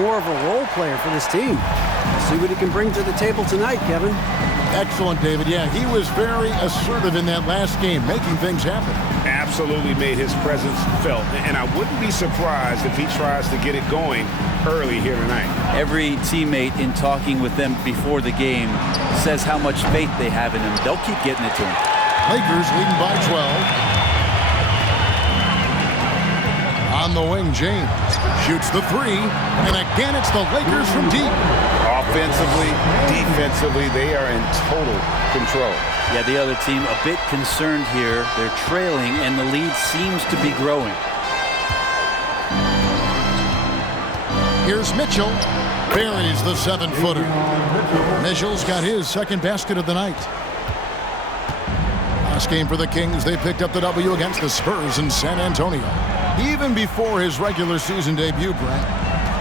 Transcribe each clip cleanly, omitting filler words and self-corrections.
more of a role player for this team. See what he can bring to the table tonight, Kevin. Excellent, David. Yeah, he was very assertive in that last game, making things happen. Absolutely made his presence felt. And I wouldn't be surprised if he tries to get it going early here tonight. Every teammate in talking with them before the game says how much faith they have in him. They'll keep getting it to him. Lakers leading by 12. On the wing, James shoots the three, and again it's the Lakers from deep. Offensively, defensively, they are in total control. Yeah, the other team a bit concerned here. They're trailing, and the lead seems to be growing. Here's Mitchell. Buries the 7-footer. Mitchell's got his second basket of the night. Last game for the Kings, they picked up the W against the Spurs in San Antonio. Even before his regular season debut, Brent,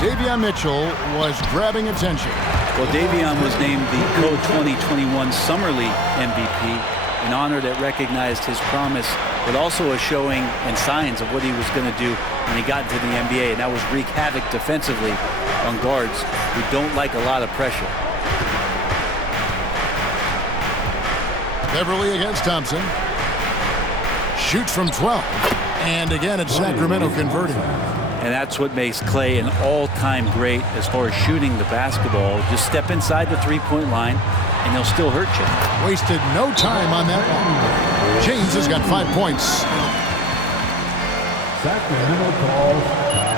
Davion Mitchell was grabbing attention. Well, Davion was named the Co-2021 Summer League MVP, an honor that recognized his promise, but also a showing and signs of what he was going to do when he got into the NBA, and that was wreak havoc defensively on guards who don't like a lot of pressure. Beverly against Thompson. Shoots from 12. And again, it's Sacramento converting. And that's what makes Clay an all-time great as far as shooting the basketball. Just step inside the three-point line, and he'll still hurt you. Wasted no time on that one. James has got 5 points. Sacramento calls timeout.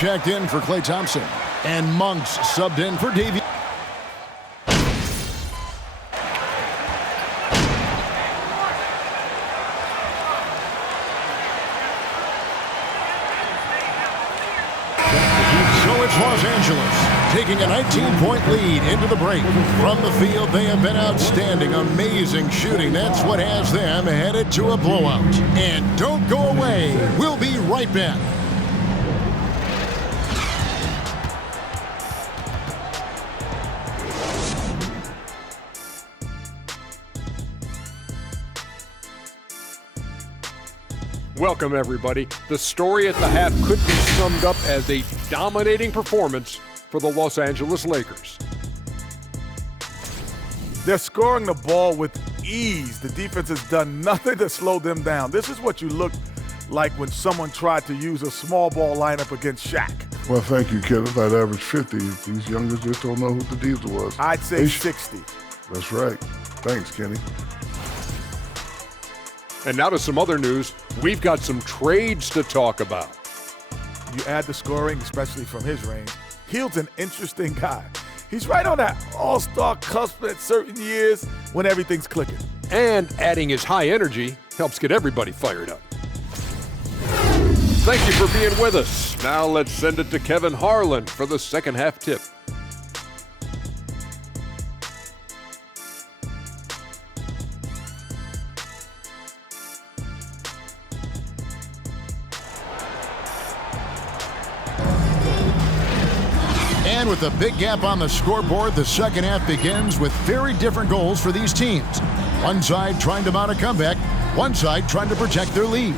Checked in for Klay Thompson. And Monks subbed in for Davion. So it's Los Angeles taking a 19-point lead into the break. From the field, they have been outstanding. Amazing shooting. That's what has them headed to a blowout. And don't go away. We'll be right back. Welcome, everybody. The story at the half could be summed up as a dominating performance for the Los Angeles Lakers. They're scoring the ball with ease. The defense has done nothing to slow them down. This is what you look like when someone tried to use a small ball lineup against Shaq. Well, thank you, kid. I'd average 50 if these youngers just don't know who the Diesel was. I'd say 60. That's right. Thanks, Kenny. And now to some other news. We've got some trades to talk about. You add the scoring, especially from his range. Hield's an interesting guy. He's right on that all-star cusp at certain years when everything's clicking. And adding his high energy helps get everybody fired up. Thank you for being with us. Now let's send it to Kevin Harlan for the second half tip. And with a big gap on the scoreboard, the second half begins with very different goals for these teams. One side trying to mount a comeback, one side trying to protect their lead.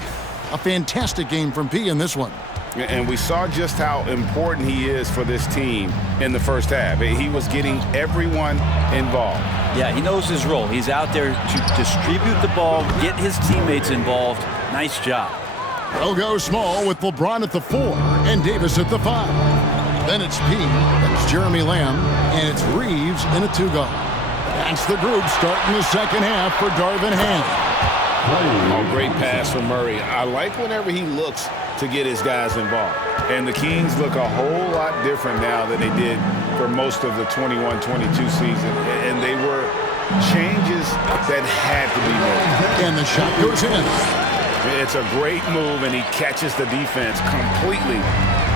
A fantastic game from P in this one. And we saw just how important he is for this team in the first half. He was getting everyone involved. Yeah, he knows his role. He's out there to distribute the ball, get his teammates involved. Nice job. They'll go small with LeBron at the 4 and Davis at the 5. Then it's P, that's Jeremy Lamb, and it's Reeves in a 2-guard. That's the group starting the second half for Darvin Ham. Oh, great pass from Murray. I like whenever he looks to get his guys involved. And the Kings look a whole lot different now than they did for most of the 21-22 season. And they were changes that had to be made. And the shot goes in. It's a great move, and he catches the defense completely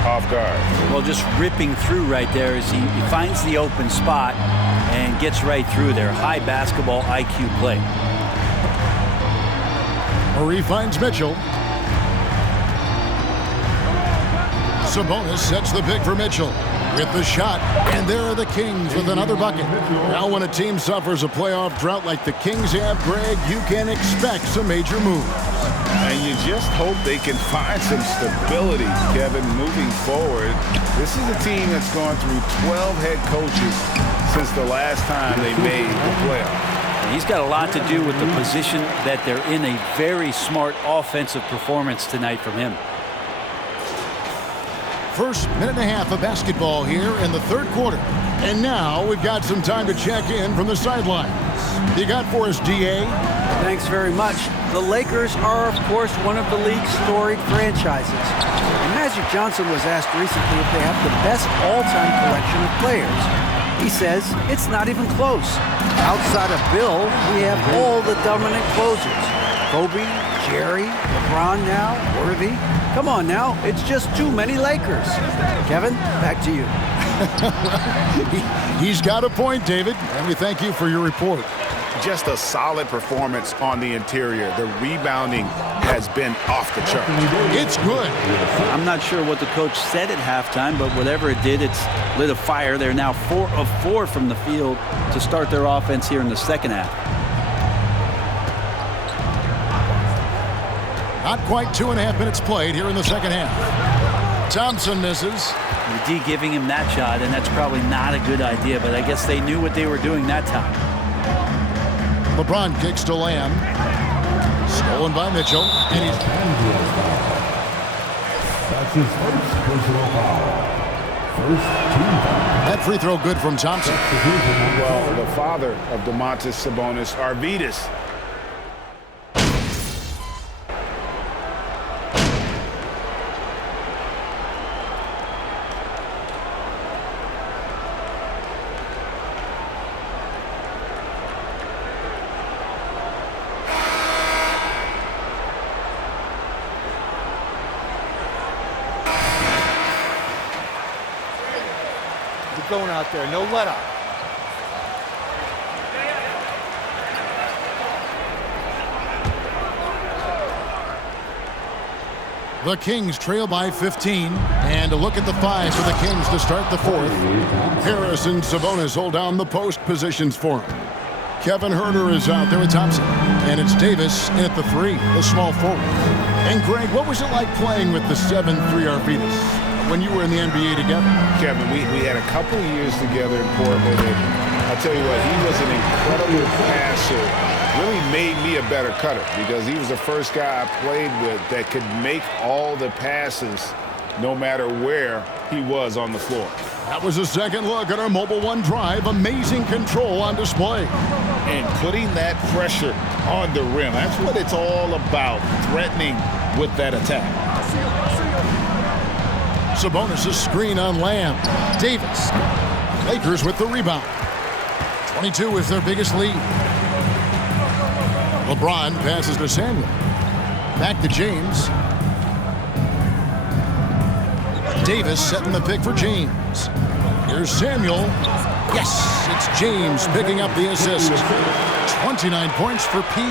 off guard. Well, just ripping through right there as he finds the open spot and gets right through there. High basketball IQ play. Murray finds Mitchell. Sabonis sets the pick for Mitchell with the shot, and there are the Kings with another bucket. Now when a team suffers a playoff drought like the Kings have, Greg, you can expect some major moves. And you just hope they can find some stability, Kevin, moving forward. This is a team that's gone through 12 head coaches since the last time they made the playoffs. He's got a lot to do with the position that they're in. A very smart offensive performance tonight from him. First minute and a half of basketball here in the third quarter. And now we've got some time to check in from the sidelines. You got for us, D.A.? Thanks very much. The Lakers are, of course, one of the league's storied franchises. And Magic Johnson was asked recently if they have the best all-time collection of players. He says it's not even close. Outside of Bill, we have all the dominant closers. Kobe, Jerry, LeBron now, Worthy. Come on now, it's just too many Lakers. Kevin, back to you. He's got a point, David, and we thank you for your report. Just a solid performance on the interior. The rebounding has been off the chart. It's good. I'm not sure what the coach said at halftime, but whatever it did, it's lit a fire. They're now 4 of 4 from the field to start their offense here in the second half. Not quite 2.5 minutes played here in the second half. Thompson misses. The D giving him that shot, and that's probably not a good idea, but I guess they knew what they were doing that time. LeBron kicks to Lamb. Stolen by Mitchell. And he's... That's his first personal foul. First team foul. That free throw good from Thompson. Well, the father of Domantas Sabonis, Arvydas. Going out there, no let up. The Kings trail by 15. And a look at the fives for the Kings to start the fourth. Harris and Sabonis hold down the post positions for him. Kevin Huerter is out there with Thompson. And it's Davis in at the 3, the small forward. And Greg, what was it like playing with the 7'3" Arvydas when you were in the NBA together? Kevin, we had a couple of years together in Portland, and I'll tell you what, he was an incredible passer. Really made me a better cutter because he was the first guy I played with that could make all the passes no matter where he was on the floor. That was a second look at our Mobile One drive. Amazing control on display. And putting that pressure on the rim, that's what it's all about, threatening with that attack. Sabonis' screen on Lamb. Davis. Lakers with the rebound. 22 is their biggest lead. LeBron passes to Samuel. Back to James. Davis setting the pick for James. Here's Samuel. Yes, it's James picking up the assist. 29 points for P.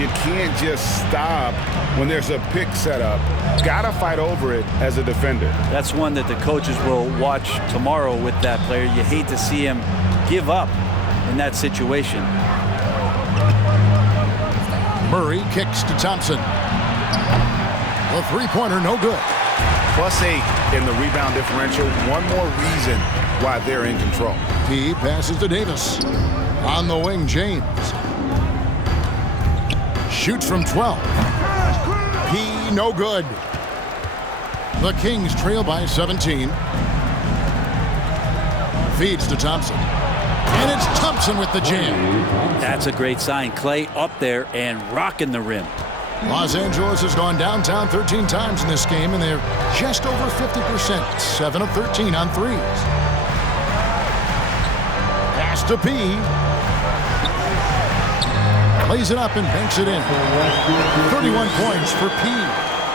You can't just stop when there's a pick set up. Gotta fight over it as a defender. That's one that the coaches will watch tomorrow with that player. You hate to see him give up in that situation. Murray kicks to Thompson. The three-pointer, no good. +8 in the rebound differential. One more reason why they're in control. P passes to Davis. On the wing, James. Shoots from 12. P, no good. The Kings trail by 17. Feeds to Thompson. And it's Thompson with the jam. That's a great sign. Clay up there and rocking the rim. Los Angeles has gone downtown 13 times in this game, and they're just over 50%. 7 of 13 on threes. Pass to P. Lays it up and banks it in. 31 points for P.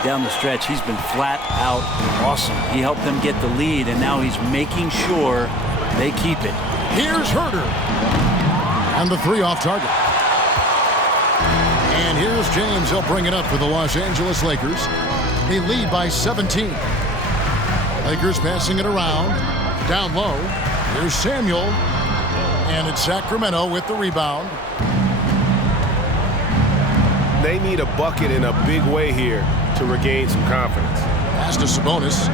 Down the stretch, he's been flat out awesome. He helped them get the lead, and now he's making sure they keep it. Here's Huerter. And the 3 off target. And here's James. He'll bring it up for the Los Angeles Lakers. They lead by 17. Lakers passing it around. Down low. Here's Samuel. And it's Sacramento with the rebound. They need a bucket in a big way here to regain some confidence. Pass to Sabonis.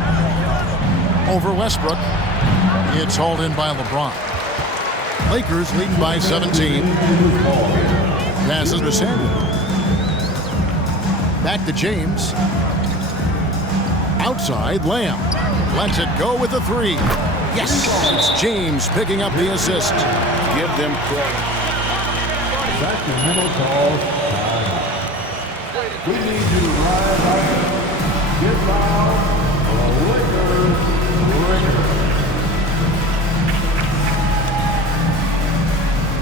Over Westbrook. It's hauled in by LeBron. Lakers leading by 17. Passes to Samuel. Back to James. Outside, Lamb. Lets it go with the 3. Yes! It's James picking up the assist. Give them credit. Sacramento calls timeout. We need you to rise up. Get loud for the Lakers.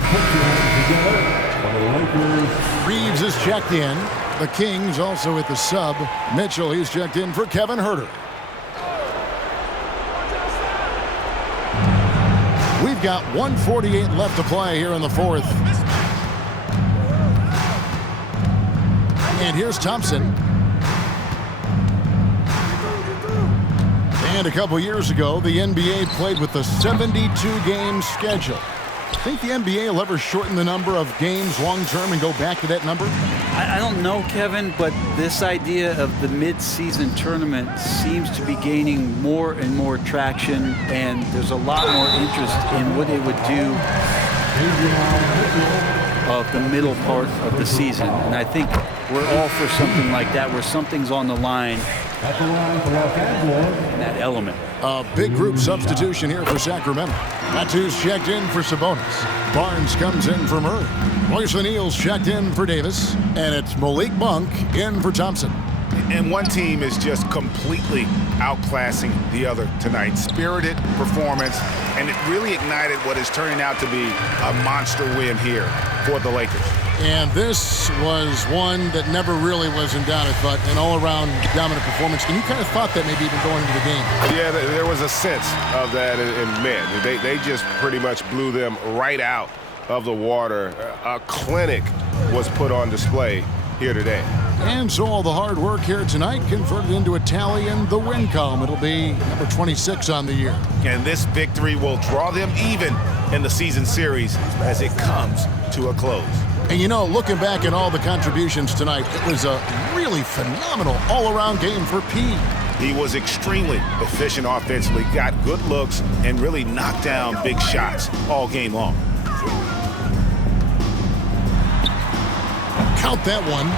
Put your hands together for the Lakers. Reeves is checked in. The Kings also at the sub. Mitchell, he's checked in for Kevin Huerter. We've got 1:48 left to play here in the 4th. And here's Thompson. And a couple years ago, the NBA played with a 72-game schedule. Think the NBA will ever shorten the number of games long-term and go back to that number? I don't know, Kevin, but this idea of the mid-season tournament seems to be gaining more and more traction, and there's a lot more interest in what it would do of the middle part of the season. And I think we're all for something like that, where something's on the line At the line for Los Angeles. in that element. A big group substitution here for Sacramento. Matu's checked in for Sabonis. Barnes comes in for Murray. Royce O'Neal's checked in for Davis. And it's Malik Monk in for Thompson. And one team is just completely outclassing the other tonight. Spirited performance, and it really ignited what is turning out to be a monster win here for the Lakers. And this was one that never really was in doubt, I thought, an all-around dominant performance. And you kind of thought that maybe even going into the game. Yeah, there was a sense of that, and man, they just pretty much blew them right out of the water. A clinic was put on display here today. And so all the hard work here tonight converted into a tally in the win column. It'll be number 26 on the year. And this victory will draw them even in the season series as it comes to a close. And you know, looking back at all the contributions tonight, it was a really phenomenal all-around game for P. He was extremely efficient offensively, got good looks, and really knocked down big shots all game long. Count that one.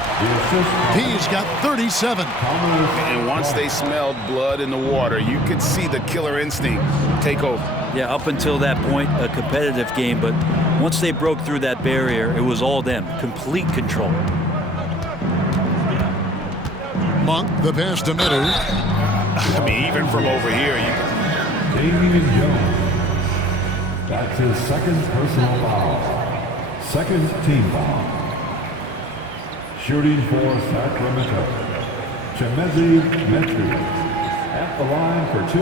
P's got 37. And once they smelled blood in the water, you could see the killer instinct take over. Yeah, up until that point, a competitive game, but once they broke through that barrier, it was all them. Complete control. Monk, the pass to Middle. I mean, even from over here, you can... Damian Jones. That's his second personal foul. Second team foul. Shooting for Sacramento, Chimezie Metu at the line for 2.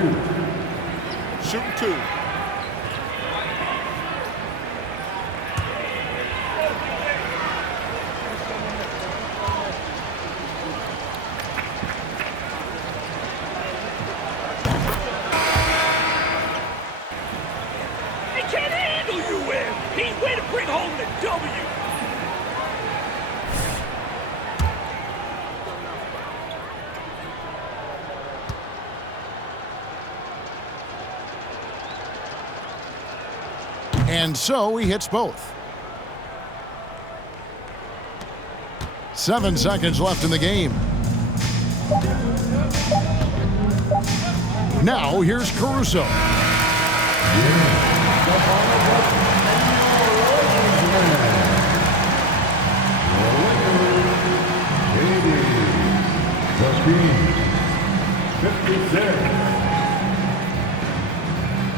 Shooting 2. He can't handle you, Webb. He's way to bring home the W. And so he hits both. 7 seconds left in the game. Now here's Caruso. The Kings, 56.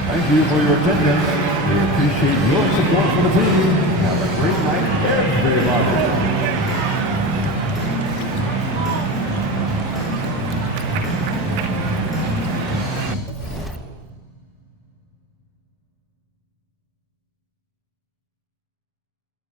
Thank you for your attendance. We appreciate your support for the team. Have a